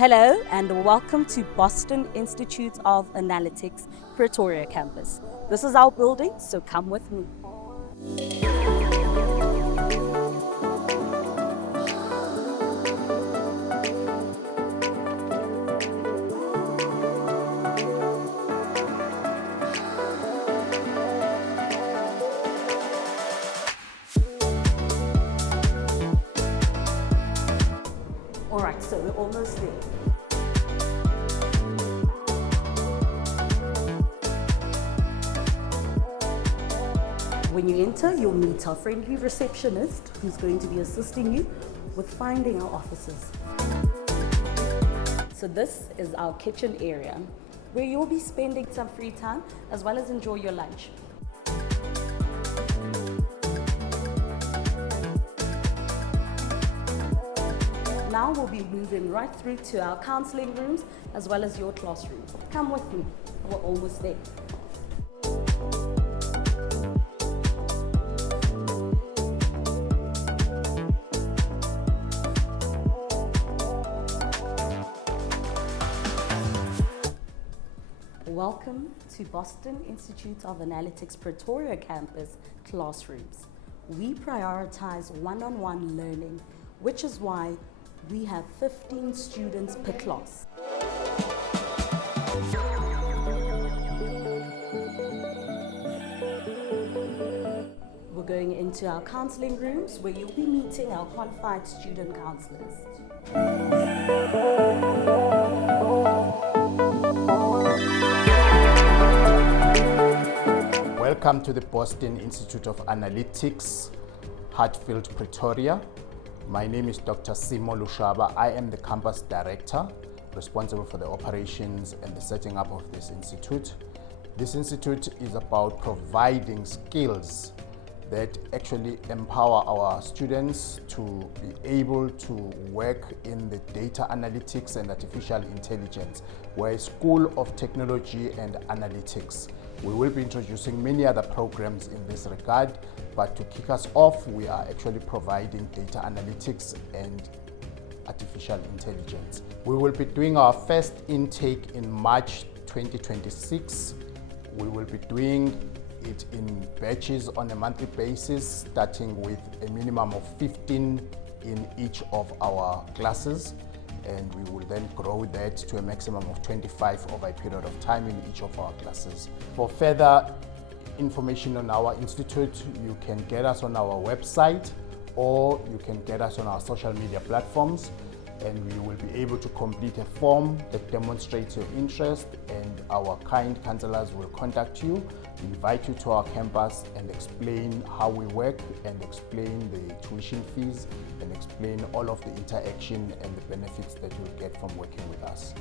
Hello and welcome to Boston Institute of Analytics, Pretoria campus. This is our building, so come with me. Alright, so we're almost there. When you enter, you'll meet our friendly receptionist who's going to be assisting you with finding our offices. So this is our kitchen area where you'll be spending some free time as well as enjoy your lunch. Now we'll be moving right through to our counseling rooms as well as your classroom. Come with me, we're almost there. Welcome to Boston Institute of Analytics Pretoria campus classrooms. We prioritize one-on-one learning, which is why we have 15 students per class. We're going into our counseling rooms where you'll be meeting our qualified student counselors. Welcome to the Boston Institute of Analytics, Hatfield, Pretoria. My name is Dr. Simo Lushaba. I am the campus director responsible for the operations and the setting up of this institute. This institute is about providing skills that actually empower our students to be able to work in the data analytics and artificial intelligence. We're a school of technology and analytics. We will be introducing many other programs in this regard, but to kick us off, we are actually providing data analytics and artificial intelligence. We will be doing our first intake in March 2026. We will be doing it in batches on a monthly basis, starting with a minimum of 15 in each of our classes, and we will then grow that to a maximum of 25 over a period of time in each of our classes. For further information on our institute, you can get us on our website or you can get us on our social media platforms, and you will be able to complete a form that demonstrates your interest, and our kind counselors will contact you, invite you to our campus and explain how we work and explain the tuition fees and explain all of the interaction and the benefits that you'll get from working with us.